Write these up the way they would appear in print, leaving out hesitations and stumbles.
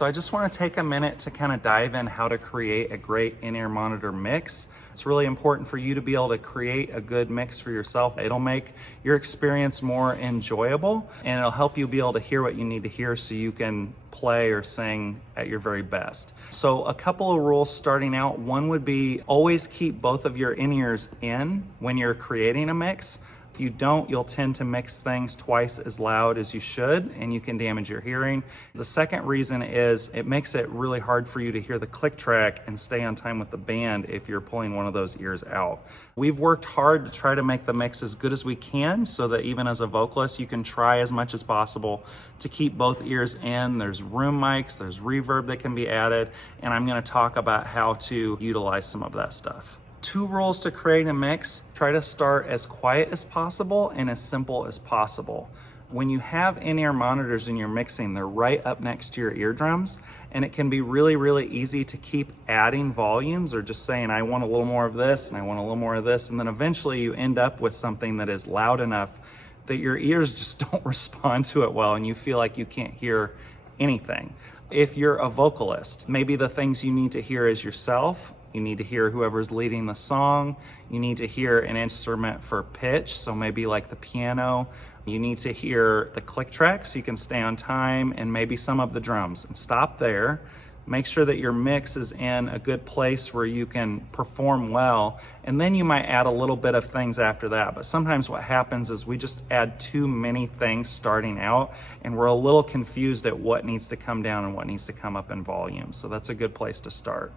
So I just want to take a minute to kind of dive in how to create a great in-ear monitor mix. It's really important for you to be able to create a good mix for yourself. It'll make your experience more enjoyable, and it'll help you be able to hear what you need to hear so you can play or sing at your very best. So a couple of rules starting out. One would be always keep both of your in-ears in when you're creating a mix. If you don't, you'll tend to mix things twice as loud as you should, and you can damage your hearing. The second reason is it makes it really hard for you to hear the click track and stay on time with the band if you're pulling one of those ears out. We've worked hard to try to make the mix as good as we can so that even as a vocalist, you can try as much as possible to keep both ears in. There's room mics, there's reverb that can be added, and I'm gonna talk about how to utilize some of that stuff. 2 rules to create a mix: try to start as quiet as possible and as simple as possible. When you have in-ear monitors in your mixing, they're right up next to your eardrums, and it can be really, really easy to keep adding volumes or just saying, I want a little more of this and I want a little more of this, and then eventually you end up with something that is loud enough that your ears just don't respond to it well and you feel like you can't hear anything. If you're a vocalist, maybe the things you need to hear is yourself. You need to hear whoever's leading the song. You need to hear an instrument for pitch, so maybe like the piano. You need to hear the click track so you can stay on time, and maybe some of the drums. And stop there. Make sure that your mix is in a good place where you can perform well, and then you might add a little bit of things after that. But sometimes what happens is we just add too many things starting out, and we're a little confused at what needs to come down and what needs to come up in volume. So that's a good place to start.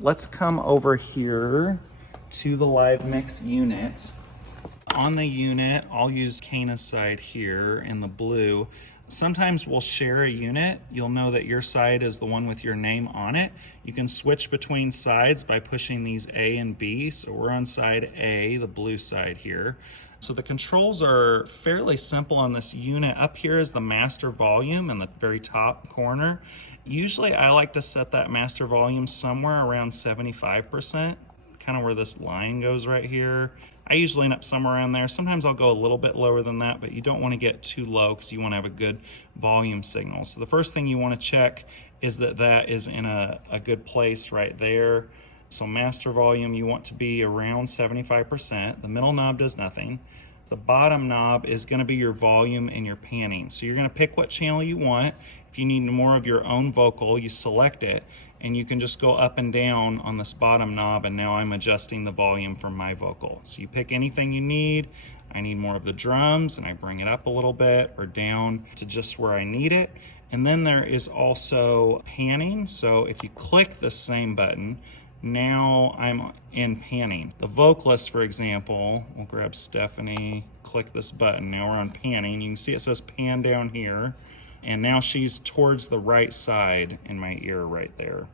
Let's come over here to the live mix unit. On the unit, I'll use Kana's side here in the blue. Sometimes we'll share a unit. You'll know that your side is the one with your name on it. You can switch between sides by pushing these A and B. So we're on side A, the blue side here. So the controls are fairly simple on this unit. Up here is the master volume in the very top corner. Usually I like to set that master volume somewhere around 75%, kind of where this line goes right here. I usually end up somewhere around there. Sometimes I'll go a little bit lower than that, but you don't want to get too low because you want to have a good volume signal. So the first thing you want to check is that that is in a good place right there. So master volume, you want to be around 75%. The middle knob does nothing. The bottom knob is going to be your volume and your panning. So you're going to pick what channel you want. If you need more of your own vocal, you select it, and you can just go up and down on this bottom knob, and now I'm adjusting the volume for my vocal. So you pick anything you need. I need more of the drums, and I bring it up a little bit or down to just where I need it. And then there is also panning. So if you click the same button, now I'm in panning. The vocalist, for example, we'll grab Stephanie, click this button. Now we're on panning. You can see it says pan down here, and now she's towards the right side in my ear right there.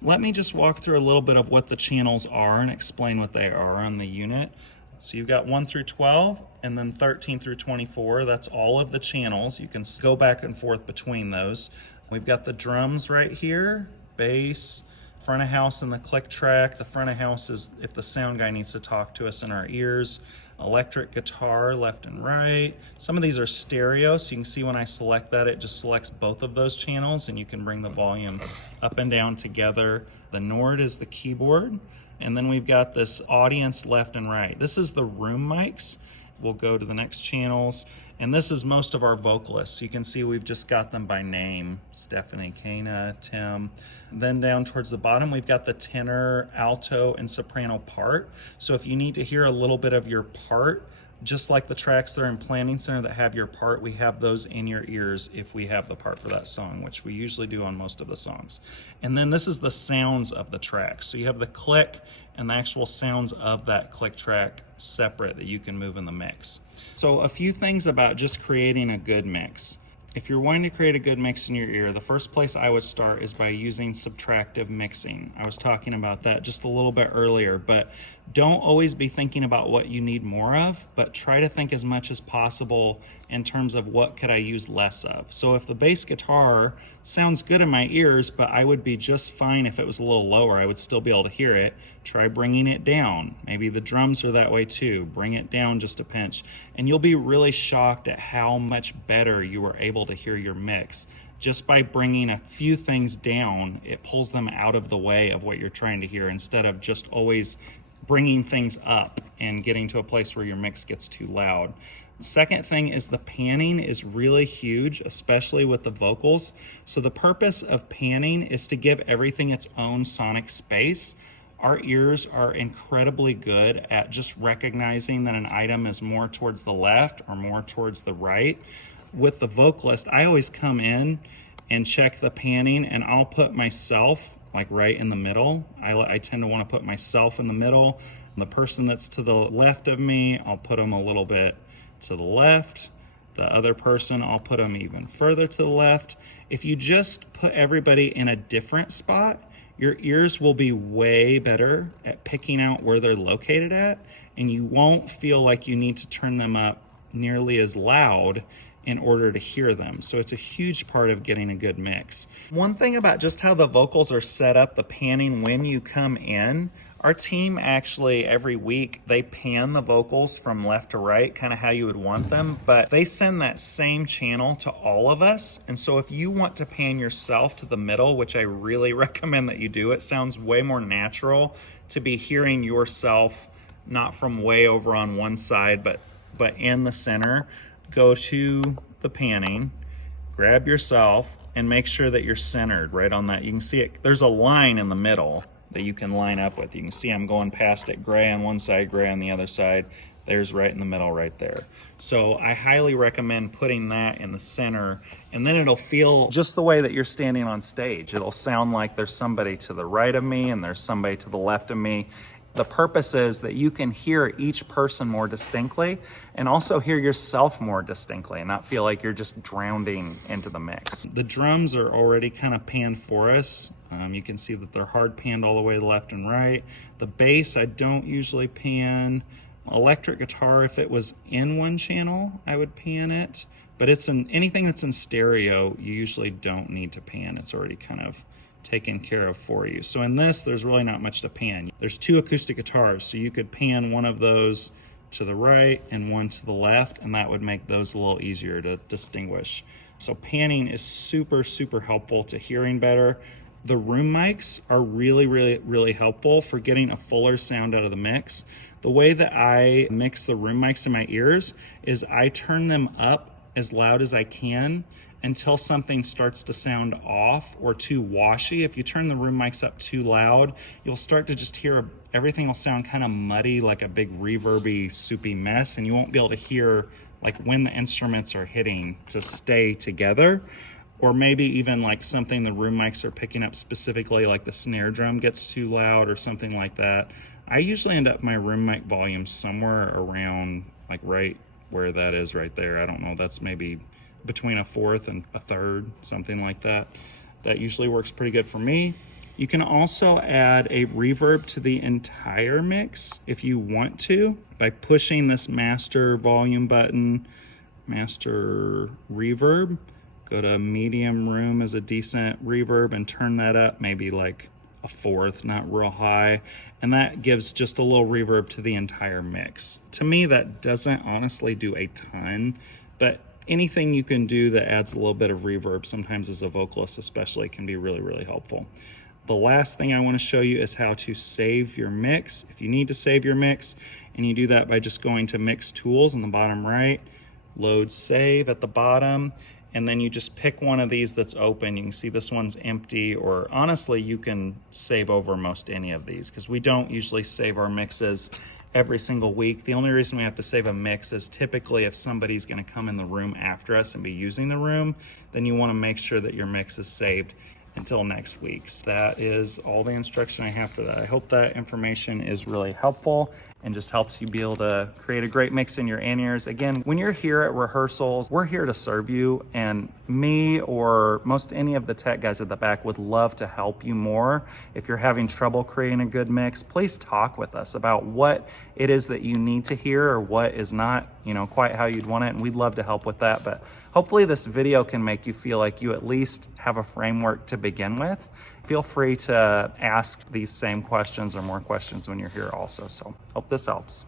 Let me just walk through a little bit of what the channels are and explain what they are on the unit. So you've got 1 through 12 and then 13 through 24. That's all of the channels. You can go back and forth between those. We've got the drums right here, bass, front of house and the click track. The front of house is if the sound guy needs to talk to us in our ears. Electric guitar, left and right. Some of these are stereo, so you can see when I select that, it just selects both of those channels, and you can bring the volume up and down together. The Nord is the keyboard, and then we've got this audience left and right. This is the room mics. We'll go to the next channels, and this is most of our vocalists. You can see we've just got them by name: Stephanie, Kana, Tim. Then down towards the bottom, we've got the tenor, alto, and soprano part. So if you need to hear a little bit of your part, just like the tracks that are in Planning Center that have your part, we have those in your ears if we have the part for that song, which we usually do on most of the songs. And then this is the sounds of the track. So you have the click and the actual sounds of that click track separate that you can move in the mix. So a few things about just creating a good mix. If you're wanting to create a good mix in your ear, the first place I would start is by using subtractive mixing. I was talking about that just a little bit earlier, but don't always be thinking about what you need more of, but try to think as much as possible in terms of what could I use less of. So if the bass guitar sounds good in my ears, but I would be just fine if it was a little lower, I would still be able to hear it, try bringing it down. Maybe the drums are that way too. Bring it down just a pinch, and you'll be really shocked at how much better you are able to hear your mix just by bringing a few things down, it pulls them out of the way of what you're trying to hear, instead of just always bringing things up and getting to a place where your mix gets too loud. Second thing is the panning is really huge, especially with the vocals. So the purpose of panning is to give everything its own sonic space. Our ears are incredibly good at just recognizing that an item is more towards the left or more towards the right. With the vocalist, I always come in and check the panning, and I'll put myself like right in the middle. I tend to want to put myself in the middle. And the person that's to the left of me, I'll put them a little bit to the left. The other person, I'll put them even further to the left. If you just put everybody in a different spot, your ears will be way better at picking out where they're located at, and you won't feel like you need to turn them up nearly as loud in order to hear them. So it's a huge part of getting a good mix. One thing about just how the vocals are set up, the panning when you come in, our team actually every week, they pan the vocals from left to right, kind of how you would want them, but they send that same channel to all of us. And so if you want to pan yourself to the middle, which I really recommend that you do, it sounds way more natural to be hearing yourself, not from way over on one side, but in the center. Go to the panning, grab yourself, and make sure that you're centered right on that. You can see it, there's a line in the middle that you can line up with. You can see I'm going past it, gray on one side, gray on the other side. There's right in the middle right there. So I highly recommend putting that in the center, and then it'll feel just the way that you're standing on stage. It'll sound like there's somebody to the right of me and there's somebody to the left of me. The purpose is that you can hear each person more distinctly and also hear yourself more distinctly and not feel like you're just drowning into the mix. The drums are already kind of panned for us. You can see that they're hard panned all the way left and right. The bass, I don't usually pan. Electric guitar, if it was in one channel, I would pan it. But anything that's in stereo, you usually don't need to pan. It's already kind of taken care of for you. So in this, there's really not much to pan. There's two acoustic guitars, so you could pan one of those to the right and one to the left, and that would make those a little easier to distinguish. So panning is super, super helpful to hearing better. The room mics are really, really, really helpful for getting a fuller sound out of the mix. The way that I mix the room mics in my ears is I turn them up as loud as I can until something starts to sound off or too washy. If you turn the room mics up too loud, you'll start to just hear everything will sound kind of muddy, like a big reverby, soupy mess, and you won't be able to hear like when the instruments are hitting to stay together. Or maybe even like something the room mics are picking up specifically, like the snare drum gets too loud or something like that. I usually end up my room mic volume somewhere around like right where that is right there. I don't know, that's maybe between a fourth and a third, something like that. That usually works pretty good for me. You can also add a reverb to the entire mix if you want to by pushing this master volume button, master reverb. Go to medium room as a decent reverb and turn that up maybe like a fourth, not real high. And that gives just a little reverb to the entire mix. To me, that doesn't honestly do a ton, but anything you can do that adds a little bit of reverb, sometimes as a vocalist especially, can be really, really helpful. The last thing I want to show you is how to save your mix. If you need to save your mix, and you do that by just going to Mix Tools in the bottom right, load Save at the bottom, and then you just pick one of these that's open. You can see this one's empty, or honestly, you can save over most any of these because we don't usually save our mixes every single week. The only reason we have to save a mix is typically if somebody's gonna come in the room after us and be using the room, then you wanna make sure that your mix is saved until next week. So that is all the instruction I have for that. I hope that information is really helpful and just helps you be able to create a great mix in your in-ears. Again, when you're here at rehearsals, we're here to serve you, and me or most any of the tech guys at the back would love to help you more. If you're having trouble creating a good mix, please talk with us about what it is that you need to hear or what is not, quite how you'd want it, and we'd love to help with that. But hopefully this video can make you feel like you at least have a framework to begin with. Feel free to ask these same questions or more questions when you're here also. So hope this helps.